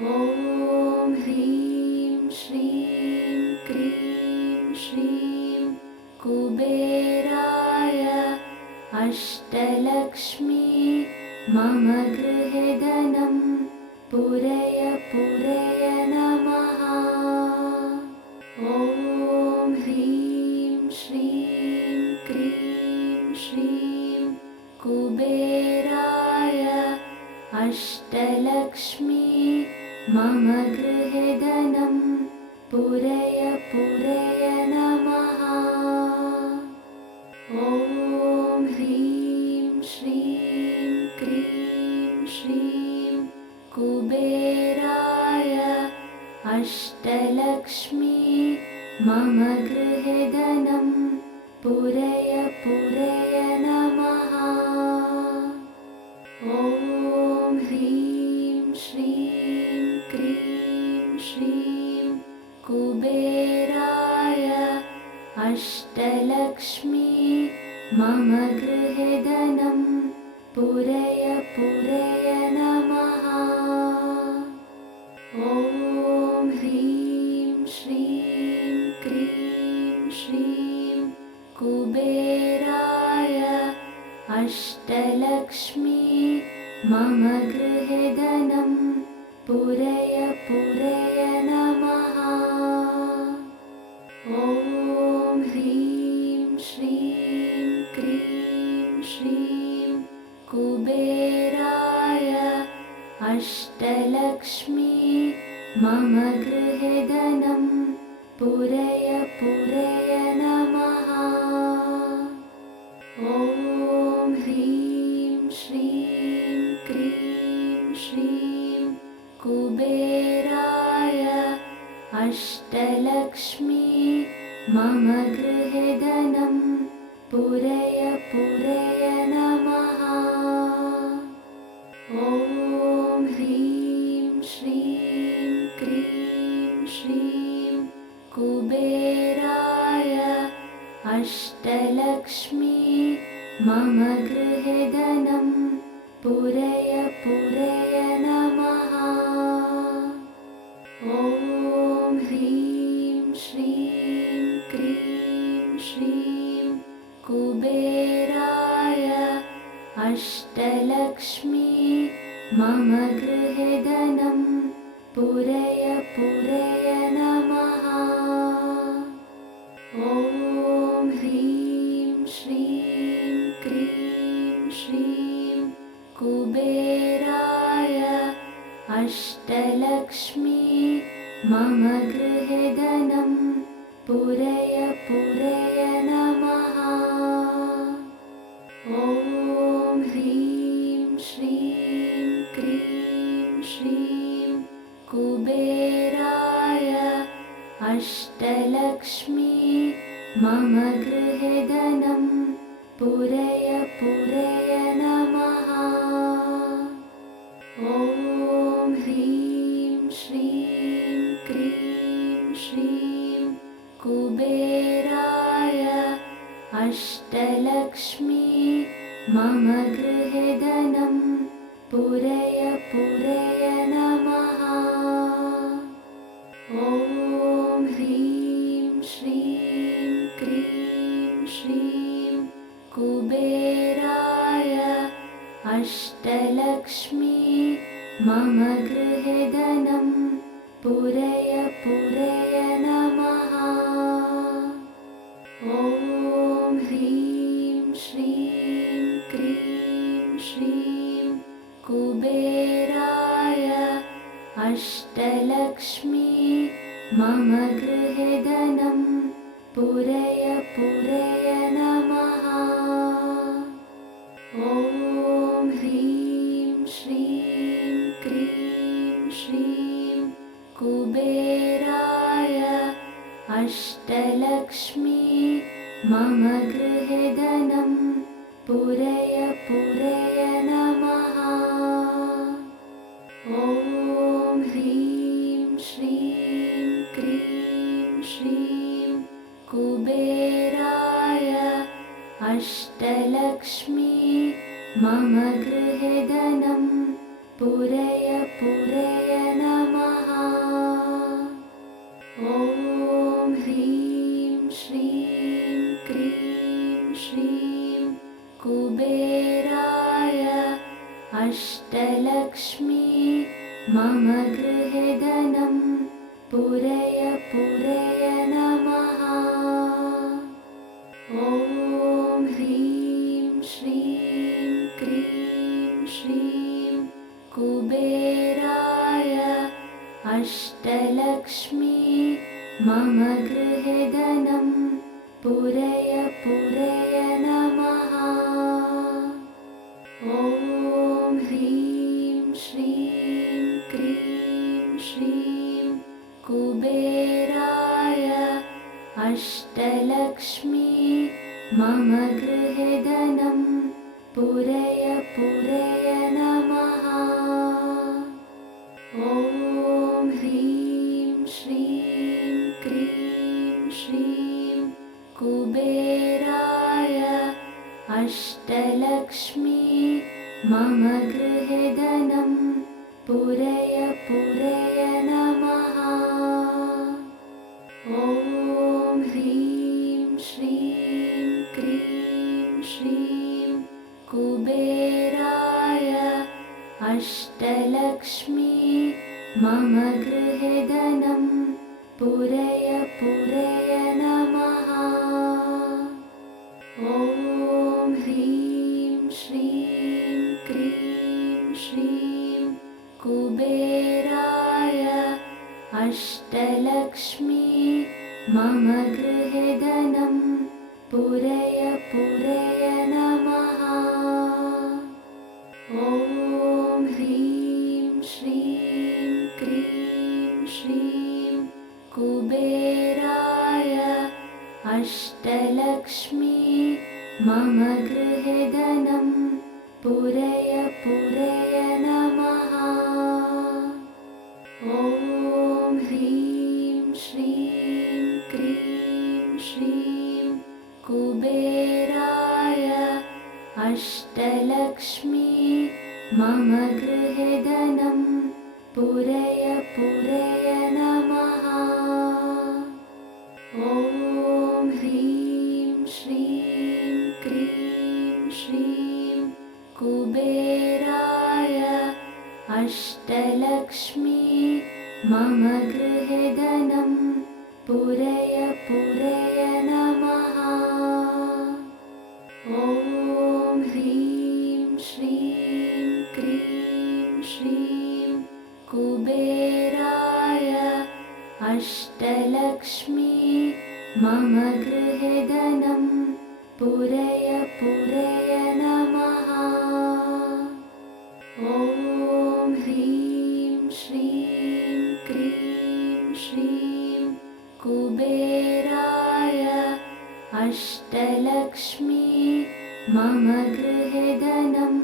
ॐ ह्रीं श्रीं क्रीं श्रीं कुबेराय अष्टलक्ष्मी मम गृहे धनं पूरय पूरय नमः। ॐ ह्रीं श्रीं क्रीं श्रीं कुबेराय अष्टलक्ष्मी मम गृहे धनं पूरय पूरय नमः। ॐ ह्रीं श्रीं क्रीं श्रीं कुबेराय अष्टलक्ष्मी मम गृहे धनं पूरय पूरय नमः। ॐ ह्रीं श्रीं क्रीं श्रीं कुबेराय अष्टलक्ष्मी मम गृहे धनं पूरय पूरय नमः। ॐ ह्रीं श्रीं क्रीं श्रीं कुबेराय अष्टलक्ष्मी मम गृहे धनं पूरय पूरय नमः। ॐ ह्रीं श्रीं क्रीं श्रीं कुबेराय अष्टलक्ष्मी मम गृहे धनं पूरय पूरय नमः। ॐ ह्रीं श्रीं क्रीं श्रीं कुबेराय अष्टलक्ष्मी मम गृहे धनं पूरय पूरय नमः। ॐ ह्रीं श्रीं क्रीं श्रीं कुबेराय अष्टलक्ष्मी मम गृहे धनं पूरय पूरय नमः। ॐ ह्रीं श्रीं क्रीं श्रीं कुबेराय अष्टलक्ष्मी मम गृहे धनं पूरय पूरय नमः। ॐ ह्रीं श्रीं क्रीं श्रीं कुबेराय अष्टलक्ष्मी मम गृहे धनं पूरय पूरय नमः। ॐ ह्रीं श्रीं क्रीं श्रीं कुबेराय अष्टलक्ष्मी मम गृहे धनं पूरय पूरय नमः। ॐ ह्रीं श्रीं क्रीं श्रीं कुबेराय अष्टलक्ष्मी मम गृहे धनं पूरय पूरय नमः। ॐ ह्रीं श्रीं क्रीं श्रीं कुबेराय अष्टलक्ष्मी मम गृहे धनं पूरय पूरय नमः। ॐ ह्रीं श्रीं क्रीं श्रीं कुबेराय अष्टलक्ष्मी मम गृहे धनं पूरय पूरय नमः। ॐ ह्रीं श्रीं क्रीं श्रीं कुबेराय अष्टलक्ष्मी मम गृहे धनं पूरय पूरय नमः। ॐ ह्रीं श्रीं क्रीं श्रीं कुबेराय अष्टलक्ष्मी मम गृहे धनं पूरय पूरय नमः। मम गृहे धनं पूरय पूरय नमः। ॐ ह्रीं श्रीं क्रीं श्रीं कुबेराय अष्टलक्ष्मी मम गृहे धनं पूरय पूरय नमः। ॐ ह्रीं श्रीं क्रीं श्रीं कुबेराय अष्टलक्ष्मी मम गृहे धनं पूरय पूरय नमः। ॐ ह्रीं श्रीं क्रीं श्रीं कुबेराय अष्टलक्ष्मी मम गृहे धनं पूरय पूरय नमः। ॐ ह्रीं श्रीं क्रीं श्रीं कुबेराय अष्टलक्ष्मी मम गृहे धनं पूरय पूरय नमः। ॐ ह्रीं श्रीं क्रीं श्रीं कुबेराय अष्टलक्ष्मी मम गृहे धनं पूरय पूरय नमः। ॐ ह्रीं श्रीं क्रीं श्रीं कुबेराय अष्टलक्ष्मी मम गृहे धनं पूरय पूरय नमः। ॐ ह्रीं श्रीं क्रीं श्रीं कुबेराय अष्टलक्ष्मी मम गृहे धनं पूरय पूरय नमः। ॐ ह्रीं श्रीं क्रीं श्रीं कुबेराय अष्टलक्ष्मी मम गृहे धनं पूरय पूरय नमः। ॐ ह्रीं श्रीं क्रीं श्रीं कुबेराय अष्टलक्ष्मी मम गृहे धनं पूरय पूरय नमः। ॐ ह्रीं श्रीं क्रीं श्रीं कुबेराय अष्टलक्ष्मी मम गृहे धनं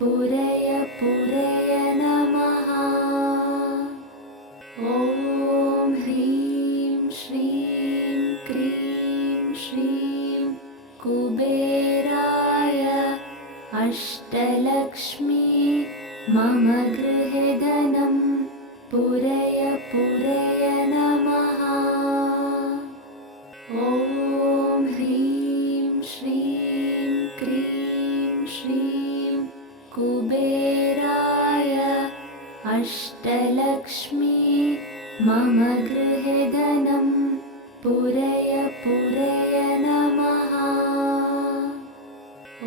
पूरय पूरय नमः। ॐ ह्रीं श्रीं क्रीं श्रीं कुबेराय अष्टलक्ष्मी मम गृहे धनं पूरय पूरय नमः। ॐ ह्रीं श्रीं क्रीं श्रीं कुबेराय अष्टलक्ष्मी मम गृहे धनं पूरय पूरय नमः।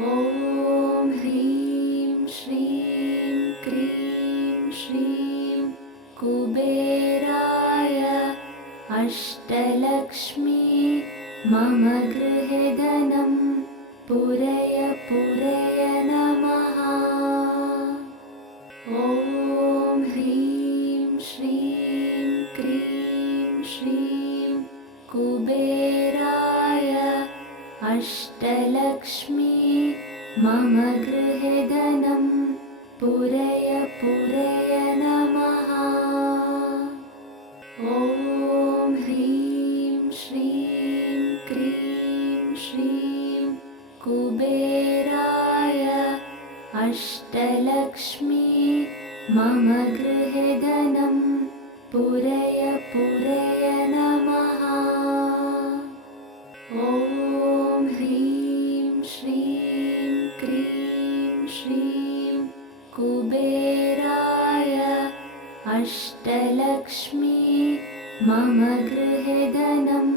ॐ ह्रीं श्रीं क्रीं श्रीं कुबेराय अष्टलक्ष्मी मम गृहे धनं पूरय पूरय नमः। ॐ ह्रीं श्रीं क्रीं श्रीं कुबेराय अष्टलक्ष्मी मम गृहे धनं पूरय पूरय नमः। ॐ ह्रीं श्रीं क्रीं श्रीं कुबेराय अष्टलक्ष्मी मम गृहे धनं पूरय पूरय नमः। ॐ ह्रीं श्रीं क्रीं श्रीं कुबेराय अष्टलक्ष्मी मम गृहे धनं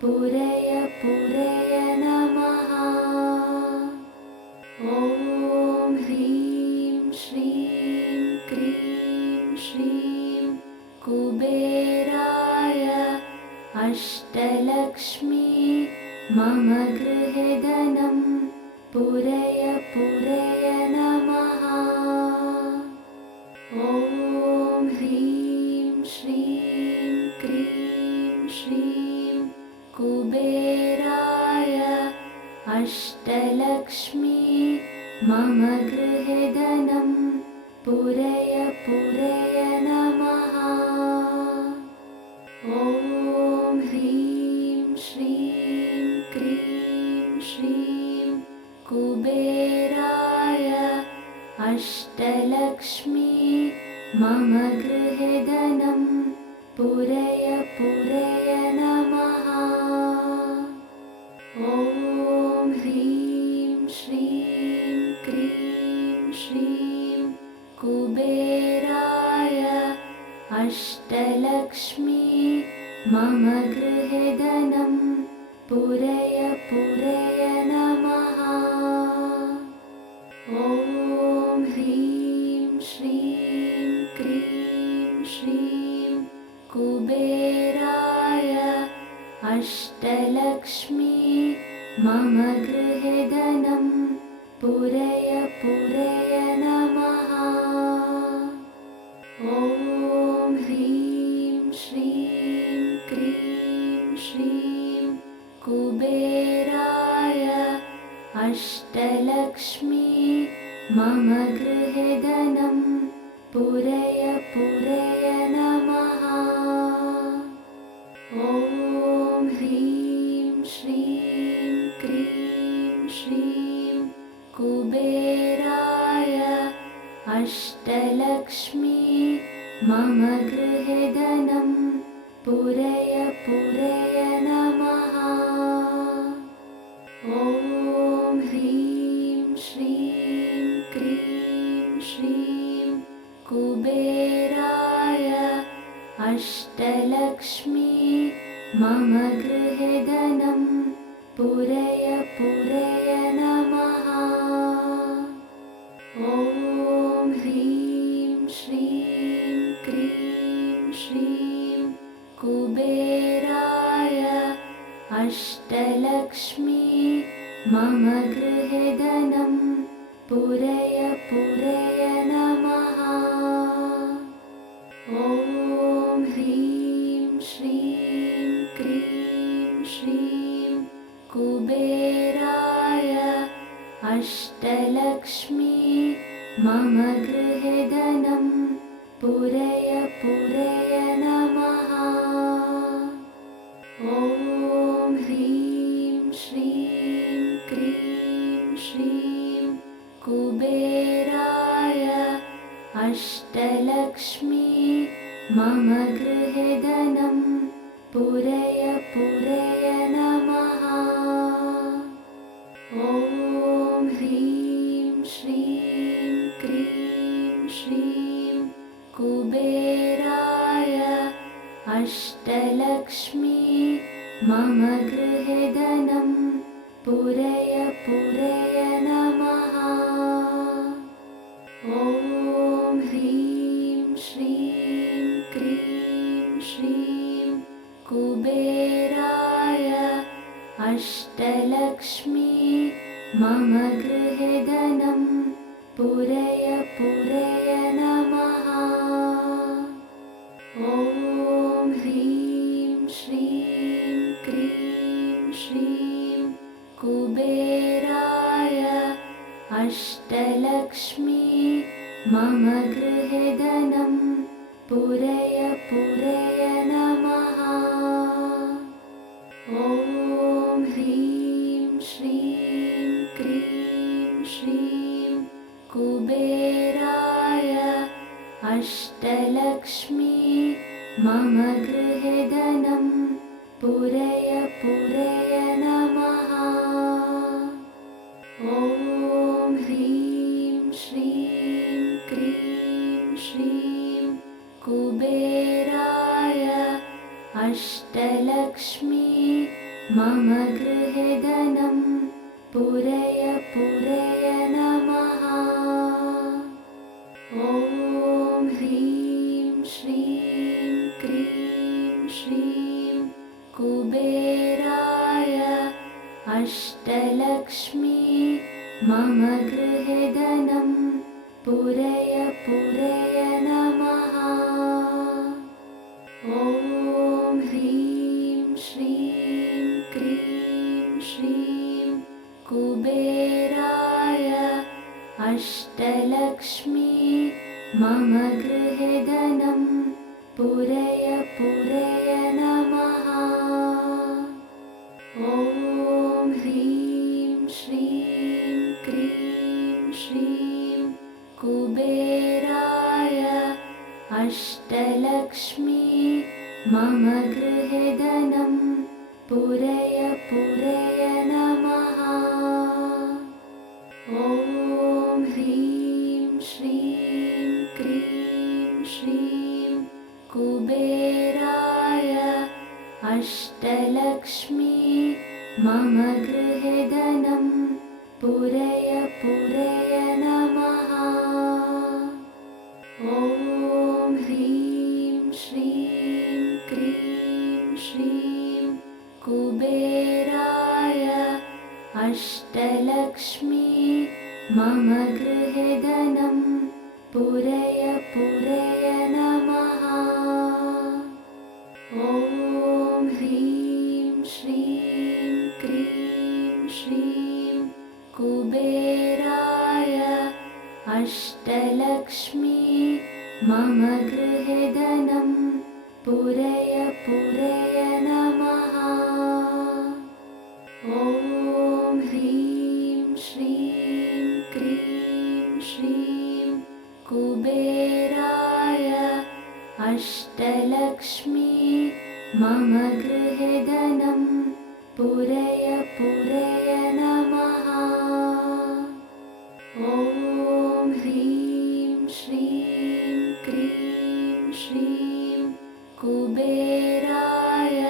पूरय पूरय नमः। ॐ ह्रीं श्रीं क्रीं श्रीं कुबेराय अष्टलक्ष्मी मम गृहे धनं पूरय पूरय नमः। ॐ ह्रीं श्रीं क्रीं श्रीं कुबेराय अष्टलक्ष्मी मम गृहे धनं पूरय पूरय नमः। ॐ ह्रीं श्रीं क्रीं श्रीं कुबेराय अष्टलक्ष्मी मम गृहे धनं पूरय पूरय नमः। ॐ ह्रीं श्रीं क्रीं श्रीं कुबेराय अष्टलक्ष्मी मम गृहे धनं पूरय पूरय नमः। ॐ ह्रीं श्रीं क्रीं श्रीं कुबेराय अष्टलक्ष्मी मम गृहे धनं पूरय पूरय नमः। ॐ ह्रीं श्रीं क्रीं श्रीं कुबेराय अष्टलक्ष्मी मम गृहे धनं पूरय पूरय नमः। ॐ ह्रीं श्रीं क्रीं श्रीं कुबेराय अष्टलक्ष्मी मम गृहे धनं पूरय पूरय नमः। ॐ ह्रीं श्रीं क्रीं श्रीं कुबेराय अष्टलक्ष्मी मम गृहे धनं पूरय पूरय नमः। ॐ ह्रीं श्रीं क्रीं श्रीं कुबेराय अष्टलक्ष्मी मम गृहे धनं पूरय पूरय नमः। ॐ ह्रीं श्रीं क्रीं श्रीं कुबेराय अष्टलक्ष्मी मम गृहे धनं पूरय पूरय नमः। ॐ ह्रीं श्रीं क्रीं श्रीं कुबेराय अष्टलक्ष्मी मम गृहे धनं पूरय पूरय नमः। ॐ ह्रीं श्रीं क्रीं श्रीं कुबेराय अष्टलक्ष्मी मम गृहे धनं पूरय पूरय नमः। ॐ ह्रीं श्रीं क्रीं श्रीं कुबेराय अष्टलक्ष्मी मम गृहे धनं पूरय पूरय नमः। ॐ ह्रीं श्रीं क्रीं श्रीं कुबेराय अष्टलक्ष्मी मम गृहे धनं पूरय पूरय नमः। ॐ ह्रीं श्रीं क्रीं श्रीं कुबेराय अष्टलक्ष्मी मम गृहे धनं पूरय पूरय नमः। ॐ ह्रीं श्रीं क्रीं श्रीं कुबेराय अष्टलक्ष्मी मम गृहे धनं पूरय पूरय नमः। ॐ ह्रीं श्रीं क्रीं श्रीं कुबेराय अष्टलक्ष्मी मम गृहे धनं पूरय पूरय नमः। ॐ ह्रीं श्रीं क्रीं श्रीं कुबेराय अष्टलक्ष्मी मम गृहे धनं पूरय पूरय नमः। ॐ ह्रीं श्रीं क्रीं श्रीं कुबेराय अष्टलक्ष्मी मम गृहे धनं पूरय पूरय नमः। ॐ ह्रीं श्रीं क्रीं श्रीं कुबेराय अष्टलक्ष्मी मम गृहे धनं पूरय पूरय नमः। ॐ ह्रीं श्रीं क्रीं श्रीं कुबेराय अष्टलक्ष्मी मम गृहे धनं पूरय पूरय नमः। ॐ ह्रीं श्रीं क्रीं श्रीं कुबेराय अष्टलक्ष्मी मम गृहे धनं पूरय पूरय नमः। ॐ ह्रीं श्रीं क्रीं श्रीं कुबेराय अष्टलक्ष्मी मम गृहे धनं पूरय पूरय नमः। ॐ ह्रीं श्रीं क्रीं श्रीं कुबेराय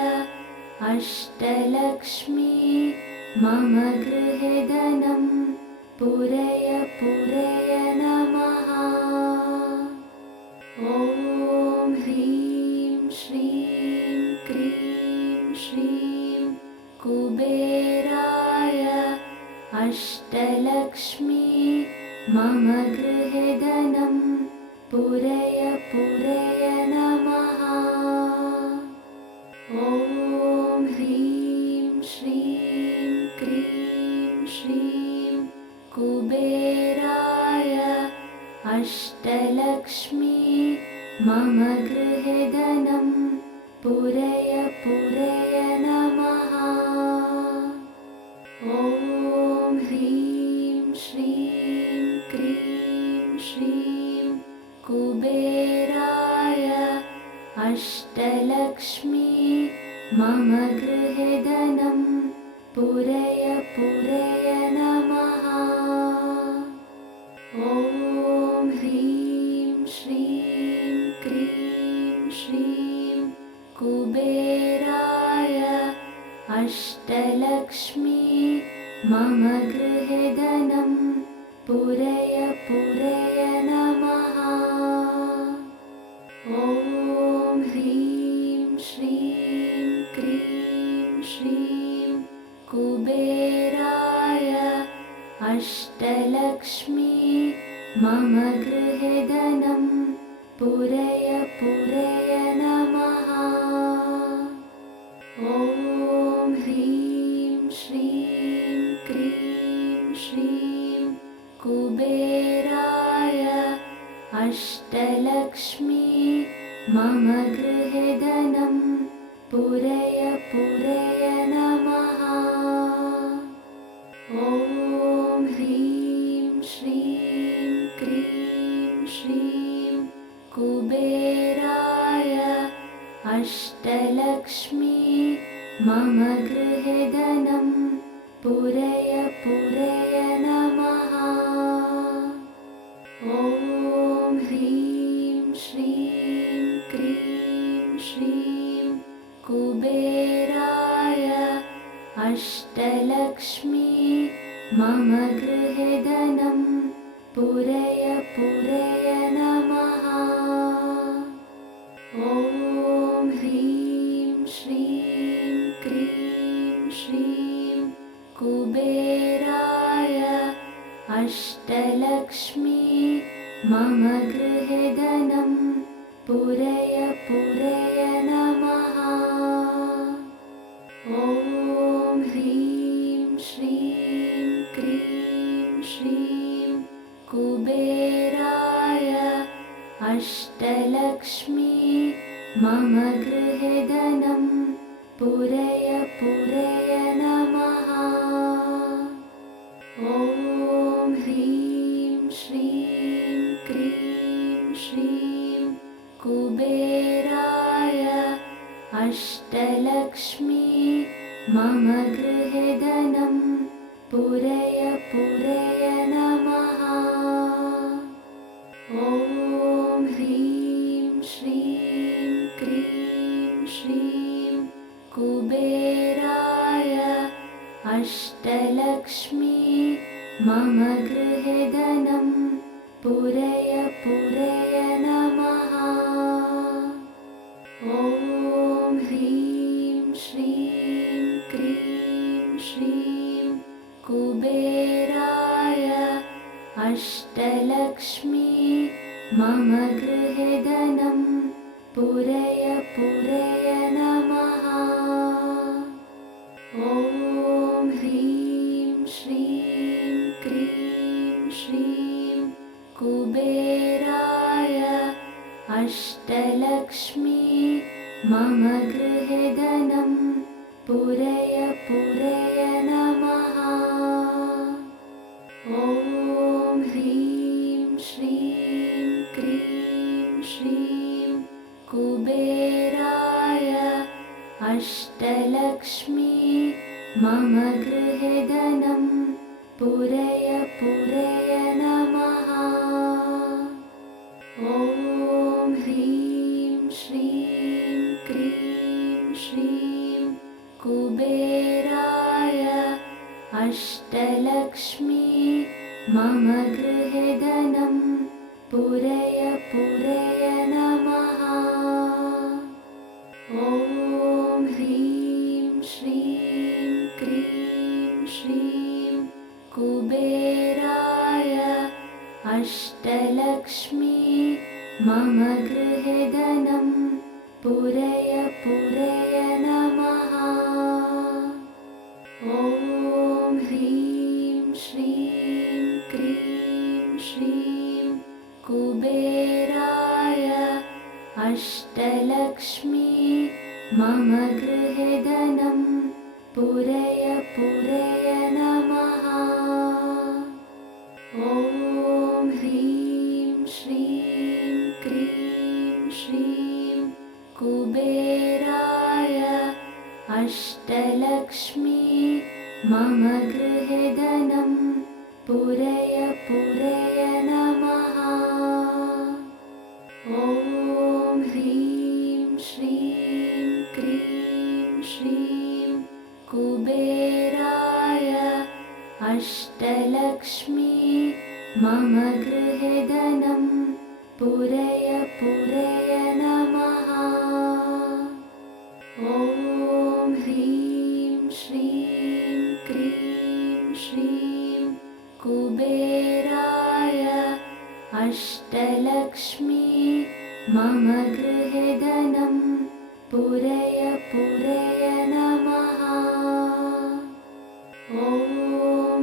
अष्टलक्ष्मी मम गृहे धनं पूरय पूरय नमः। ॐ ह्रीं श्रीं क्रीं श्रीं कुबेराय अष्टलक्ष्मी मम गृहे धनं पूरय पूरय नमः। ॐ ह्रीं श्रीं क्रीं श्रीं कुबेराय अष्टलक्ष्मी मम गृहे धनं पूरय पूरय नमः। ॐ ह्रीं श्रीं क्रीं श्रीं कुबेराय अष्टलक्ष्मी मम गृहे धनं पूरय पूरय नमः। ॐ ह्रीं श्रीं क्रीं श्रीं कुबेराय अष्टलक्ष्मी मम गृहे धनं पूरय पूरय नमः। ॐ ह्रीं श्रीं क्रीं श्रीं कुबेराय अष्टलक्ष्मी मम गृहे धनं पूरय पूरय नमः। ॐ ह्रीं श्रीं क्रीं श्रीं कुबेराय अष्टलक्ष्मी मम गृहे धनं पूरय पूरय नमः। ॐ ह्रीं श्रीं क्रीं श्रीं कुबेराय अष्टलक्ष्मी मम गृहे धनं पूरय पूरय नमः। ॐ ह्रीं श्रीं कुबेराय अष्टलक्ष्मी मम गृहे धनं पूरय पूरय नमः। ॐ ह्रीं श्रीं क्रीं श्रीं कुबेराय अष्टलक्ष्मी मम गृहे धनं पूरय पूरय नमः। ॐ ह्रीं श्रीं क्रीं श्रीं कुबेराय अष्टलक्ष्मी मम गृहे धनं पूरय पूरय नमः। ॐ ह्रीं श्रीं क्रीं श्रीं कुबेराय अष्टलक्ष्मी मम गृहे धनं पूरय पूरय नमः। ॐ ह्रीं श्रीं क्रीं श्रीं कुबेराय अष्टलक्ष्मी मम गृहे धनं पूरय पूरय नमः। ॐ ह्रीं श्रीं क्रीं श्रीं कुबेराय अष्टलक्ष्मी मम गृहे धनं पूरय पूरय नमः। ॐ ह्रीं श्रीं क्रीं श्रीं कुबेराय अष्टलक्ष्मी मम गृहे धनं पूरय पूरय नमः। ॐ ह्रीं श्रीं क्रीं श्रीं कुबेराय अष्टलक्ष्मी मम गृहे धनं पूरय पूरय नमः। ॐ ह्रीं श्रीं क्रीं श्रीं कुबेराय अष्टलक्ष्मी मम गृहे धनं पूरय पूरय नमः। ॐ ह्रीं श्रीं क्रीं श्रीं कुबेराय अष्टलक्ष्मी मम गृहे धनं पूरय पूरय नमः। ॐ ह्रीं श्रीं क्रीं श्रीं कुबेराय अष्टलक्ष्मी मम गृहे धनं पूरय पूरय नमः। ॐ ह्रीं श्रीं क्रीं श्रीं कुबेराय अष्टलक्ष्मी मम गृहे धनं पूरय पूरय नमः। ॐ ह्रीं श्रीं क्रीं श्रीं कुबेराय अष्टलक्ष्मी मम गृहे धनं पूरय पूरय नमः। ॐ ह्रीं श्रीं क्रीं श्रीं कुबेराय अष्टलक्ष्मी मम गृहे धनं पूरय पूरय नमः। ॐ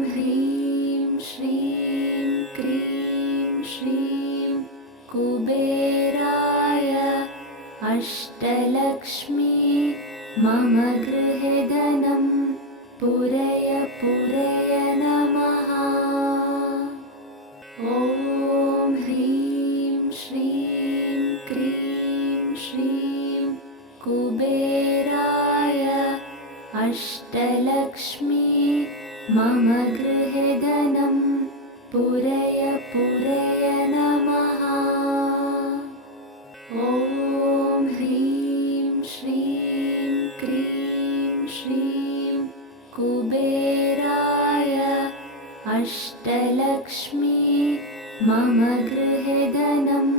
ह्रीं श्रीं क्रीं श्रीं कुबेराय अष्टलक्ष्मी मम गृहे धनं पूरय पूरय नमः। ॐ ह्रीं श्रीं क्रीं श्रीं कुबेराय अष्टलक्ष्मी मम गृहे धनं पूरय पूरय नमः। ॐ ह्रीं श्रीं क्रीं श्रीं कुबेराय अष्टलक्ष्मी मम गृहे धनं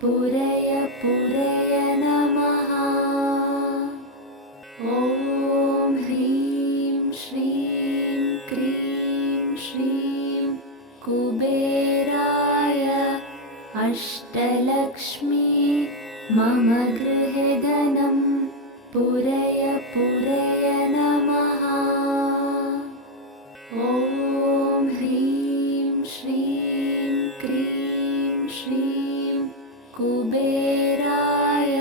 पूरय पूरय नमः। ॐ ह्रीं श्रीं क्रीं श्रीं कुबेराय अष्टलक्ष्मी मम गृहे धनं पूरय पूरय नमः। ॐ ह्रीं श्रीं क्रीं श्रीं कुबेराय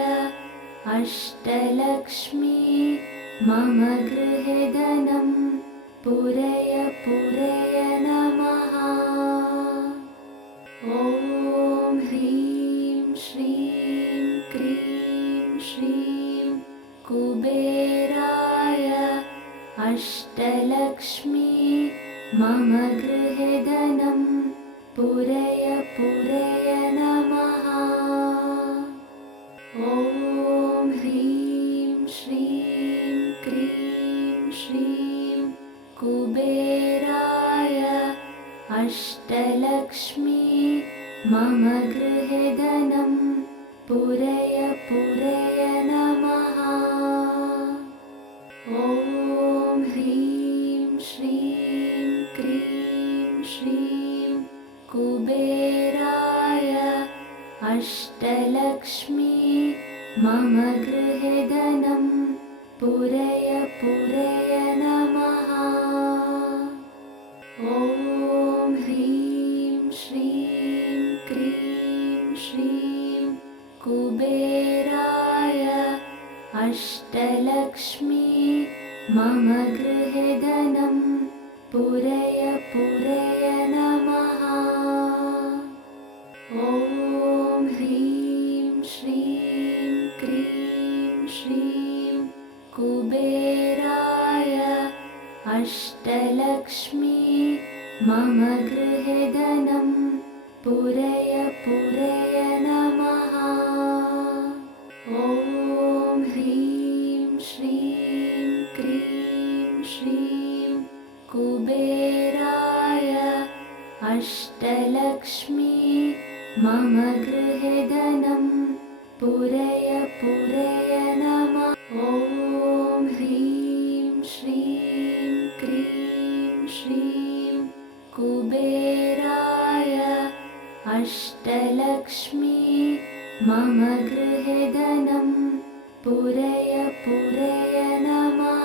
अष्टलक्ष्मी मम गृहे धनं पूरय पूरय नमः। ॐ ह्रीं श्रीं क्रीं श्रीं कुबेराय अष्टलक्ष्मी मम गृहे धनं पूरय पूरय नमः। ॐ ह्रीं श्रीं क्रीं श्रीं कुबेराय अष्टलक्ष्मी मम गृहे धनं पूरय पूरय नमः। ॐ ह्रीं श्रीं क्रीं श्रीं कुबेराय अष्टलक्ष्मी मम गृहे धनं पूरय पूरय नमः। ॐ ह्रीं श्रीं क्रीं श्रीं कुबेराय अष्टलक्ष्मी मम गृहे धनं पूरय पूरय नमः। ॐ ह्रीं श्रीं क्रीं श्रीं कुबेराय अष्टलक्ष्मी मम गृहे धनं पूरय पूरय नमः। ॐ ह्रीं श्रीं क्रीं श्रीं कुबेराय अष्टलक्ष्मी मम गृहे धनं पूरय पूरय नमः। ॐ ह्रीं श्रीं क्रीं श्रीं कुबेराय अष्टलक्ष्मी मम गृहे धनं पूरय पूरय नमः।